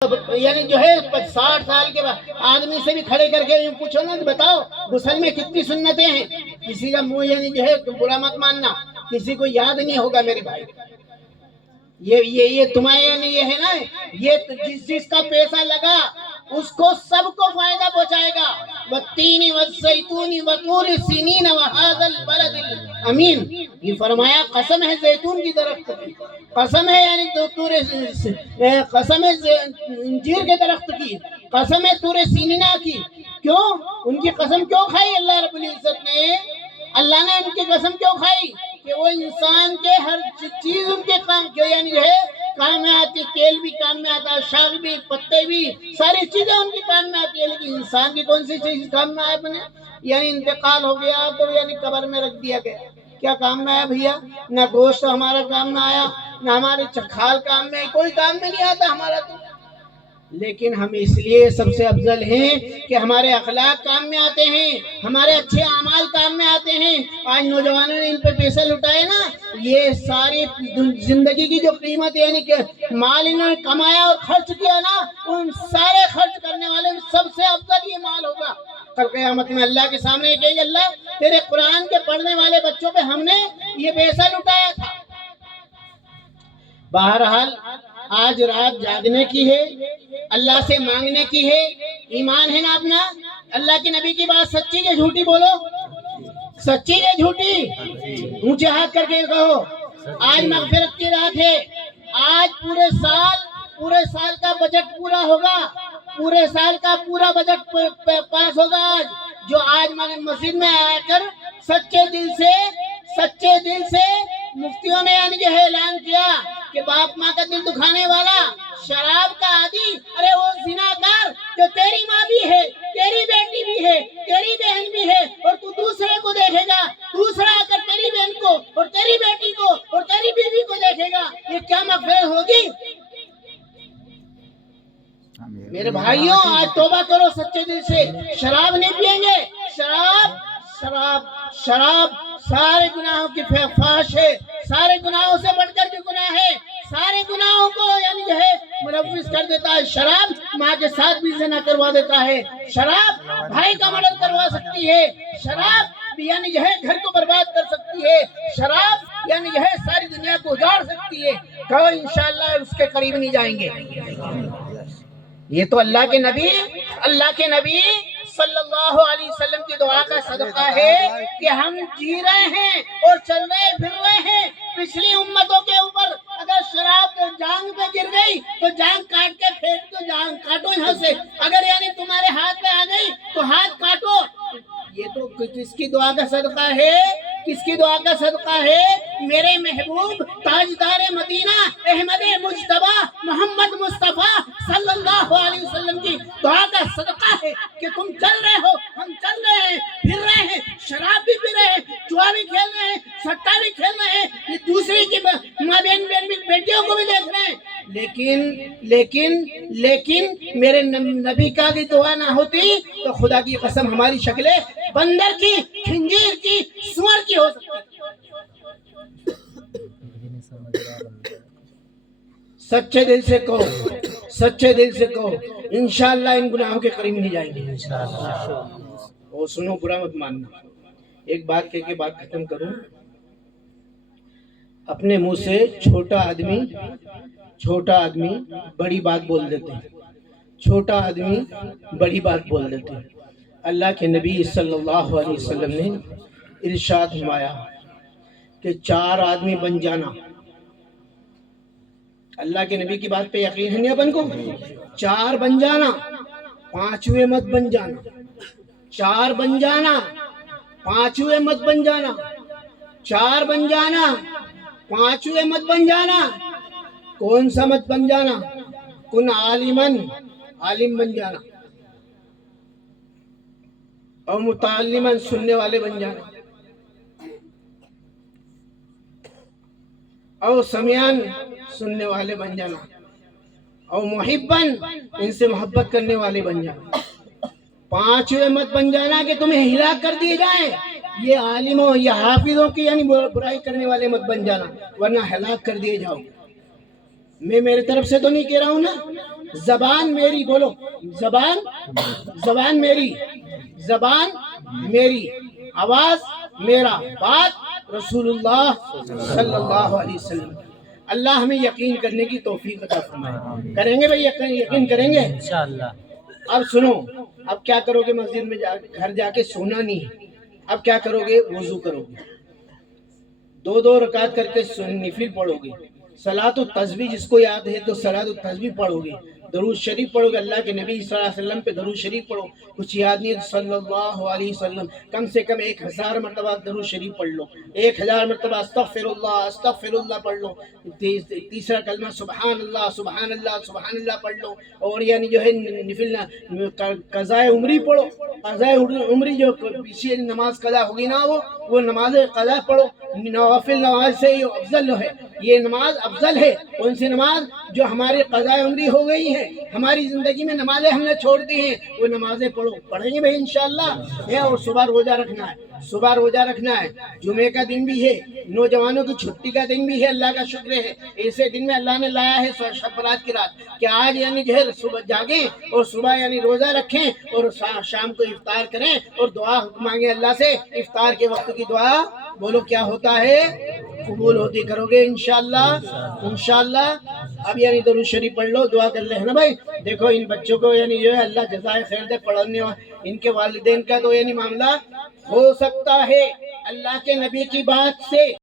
یعنی جو ہے 60 سال کے بعد آدمی سے بھی کھڑے کر کے یوں پوچھو نا، بتاؤ غسل میں کتنی سنتیں ہیں؟ کسی کا منہ یعنی جو ہے برا مت ماننا، کسی کو یاد نہیں ہوگا میرے بھائی۔ یہ تمہارے یعنی یہ ہے نا، یہ جس کا پیسہ لگا اس کو سب کو فائدہ پہنچائے گا۔ والتین والزیتون وطور سینین وہذا البلد الامین، یہ فرمایا قسم ہے زیتون کی درخت کی، قسم ہے یعنی قسم ہے انجیر کے درخت کی، قسم ہے طور سینینا کی۔ کیوں ان کی قسم کیوں کھائی اللہ رب العزت نے؟ اللہ نے ان کی قسم کیوں کھائی؟ کہ وہ انسان کے ہر چیز ان کے کام یعنی جو ہے کام میں آتی، تیل بھی کام میں آتا ہے، شاخ بھی، پتے بھی، ساری چیزیں ان کے کام میں آتی ہے، لیکن انسان کی کون سی چیز کام میں آئے اپنے؟ یعنی انتقال ہو گیا تو یعنی قبر میں رکھ دیا گیا، کیا کام میں آیا بھیا؟ نہ گوشت ہمارا کام میں آیا، نہ ہمارے کھال کام میں، کوئی کام میں نہیں آتا ہمارا تو۔ لیکن ہم اس لیے سب سے افضل ہیں کہ ہمارے اخلاق کام میں آتے ہیں، ہمارے اچھے اعمال کام میں آتے ہیں۔ آج نوجوانوں نے ان پہ پیسے لٹائے نا، یہ ساری زندگی کی جو قیمت یعنی کہ مال انہوں نے کمایا اور خرچ کیا نا، ان سارے خرچ کرنے والے سب سے افضل یہ مال ہوگا۔ کل قیامت میں اللہ کے سامنے کہیں گے اللہ تیرے قرآن کے پڑھنے والے بچوں پہ ہم نے یہ پیسہ لٹایا تھا۔ بہرحال آج رات جاگنے کی ہے، اللہ سے مانگنے کی ہے، ایمان ہے نا اپنا؟ اللہ کے نبی کی بات سچی کہ جھوٹی بولو؟ سچی کہ جھوٹی؟ اونچے ہاتھ کر کے کہو۔ آج مغفرت کی رات ہے، آج پورے سال کا بجٹ پورا ہوگا، پورے سال کا پورا بجٹ پاس ہوگا۔ آج جو آج مسجد میں آ کر سچے دل سے مفتیوں نے یعنی کہ اعلان کیا کہ باپ ماں کا دل دکھانے والا، شراب کا عادی، ارے وہ زناکار جو تیری ماں بھی ہے، تیری بیٹی بھی ہے، تیری بہن بھی ہے، اور تو دوسرے کو دیکھے گا، دوسرا آ کر تیری بہن کو اور تیری بیٹی کو اور تیری بیوی کو دیکھے گا، یہ کیا مغفرت ہوگی؟ میرے بھائیوں آج توبہ کرو سچے دل سے، شراب نہیں پئیں گے۔ شراب سارے گناہوں کی فحش ہے، سارے گناہوں سے بڑھ کر کے گناہ ہے، سارے گناہوں کو یعنی جو ہے ملوث کر دیتا ہے۔ شراب ماں کے ساتھ بھی زنا کروا دیتا ہے، شراب بھائی کا مرڈر کروا سکتی ہے، شراب یعنی جو ہے گھر کو برباد کر سکتی ہے، شراب یعنی جو ہے ساری دنیا کو اجاڑ سکتی ہے۔ کہو انشاءاللہ اس کے قریب نہیں جائیں گے۔ یہ تو اللہ کے نبی صلی اللہ علیہ وسلم کی دعا کا صدقہ ہے کہ ہم جی رہے ہیں اور چل رہے پھر رہے ہیں۔ پچھلی امتوں کے اوپر اگر شراب جانگ پہ گر گئی تو جانگ کاٹ کے پھینک دو، جانگ کاٹو یہاں سے، اگر یعنی تمہارے ہاتھ میں آ گئی تو ہاتھ کاٹو۔ یہ تو کس کی دعا کا صدقہ ہے؟ کس کی دعا کا صدقہ ہے؟ میرے محبوب تاجدار مدینہ احمد مجتبی محمد مصطفیٰ صلی اللہ علیہ وسلم کی دعا کا صدقہ ہے کہ تم چل رہے ہو، ہم چل رہے ہیں، پھر رہے ہیں، شراب بھی پی رہے ہیں، جوا بھی کھیل رہے ہیں، سٹا بھی کھیل رہے ہیں، یہ دوسری کی ماں بہن بیٹیوں کو بھی دیکھ رہے ہیں، لیکن میرے نبی کا کی دعا نہ ہوتی تو خدا کی قسم ہماری شکلیں بندر کی، خنزیر کی، سور کی ہو سکتی۔ سچے دل سے کہو انشاءاللہ ان گناہوں کے قریب نہیں جائیں گے۔ اور سنو برا مت ماننا، ایک بات کہہ کے بات ختم کروں۔ اپنے منہ سے چھوٹا آدمی بڑی بات بول دیتے ہیں، چھوٹا آدمی بڑی بات بول دیتے ہیں۔ اللہ کے نبی صلی اللہ علیہ وسلم نے ارشاد فرمایا کہ 4 آدمی بن جانا، اللہ کے نبی کی بات پہ یقین ہے نہیں اپن کو؟ 4 بن جانا، 5ویں مت بن جانا، 4 بن جانا، 5ویں مت بن جانا، 4 بن جانا، 5ویں مت بن جانا۔ کون سا مت بن جانا؟ کن عالم بن جانا، اور متعلمن سننے والے بن جانا، اور سمیعن سننے والے بن جانا، اور محبن ان سے محبت کرنے والے بن جانا۔ 5ویں مت بن جانا کہ تمہیں ہلاک کر دیے جائیں، یہ عالموں یا حافظوں کی یعنی برائی کرنے والے مت بن جانا ورنہ ہلاک کر دیے جاؤ۔ میں میرے طرف سے تو نہیں کہہ رہا ہوں نا، زبان میری، بولو زبان، زبان میری، زبان میری، آواز میرا، بات رسول اللہ صلی اللہ علیہ وسلم۔ اللہ ہمیں یقین کرنے کی توفیق عطا فرمائے۔ کریں گے بھائی، یقین کریں گے انشاءاللہ۔ اب سنو، اب کیا کرو گے؟ مسجد میں گھر جا کے سونا نہیں ہے، اب کیا کرو گے؟ وضو کرو گے، دو رکعت کر کے نفل پڑھو گے، صلاۃ التسبیح جس کو یاد ہے تو صلاۃ التسبیح پڑھو گے، درود شریف پڑھو گے، اللہ کے نبی صلی اللہ علیہ وسلم پہ درود شریف پڑھو، کچھ یاد نہیں ہے صلی اللہ علیہ وسلم کم سے کم 1000 مرتبہ درود شریف پڑھ لو، 1000 مرتبہ استغفر اللہ پڑھ لو، تیسرا کلمہ سبحان اللہ سبحان اللہ سبحان اللہ پڑھ لو، اور یعنی جو ہے نفل قضاء عمری پڑھو، قضاء عمری جو پیچھے نماز قضا ہوگی نا وہ نماز قضا پڑھو، نوافل نماز سے یہ افضل ہے، یہ نماز افضل ہے ان سے نماز جو ہماری قضاء عمری ہو گئی ہے، ہماری زندگی میں نمازیں ہم نے چھوڑ دی ہیں، وہ نمازیں پڑھو، پڑھیں گے بھائی انشاءاللہ۔ اور صبح روزہ رکھنا ہے، صبح روزہ رکھنا ہے، جمعے کا دن بھی ہے، نوجوانوں کی چھٹی کا دن بھی ہے، اللہ کا شکر ہے، ایسے دن میں اللہ نے لایا ہے شب برات کی رات کہ آج یعنی جو ہے صبح جاگیں اور صبح یعنی روزہ رکھیں اور شام کو افطار کریں اور دعا مانگیں اللہ سے، افطار کے وقت کی دعا بولو کیا ہوتا ہے؟ قبول ہوتی کرو گے انشاءاللہ۔ اب یعنی درود شریف پڑھ لو، دعا کر لے نا بھائی۔ دیکھو ان بچوں کو یعنی جو ہے اللہ جزائے خیر دے، پڑھنے ان کے والدین کا تو یعنی معاملہ ہو سکتا ہے اللہ کے نبی کی بات سے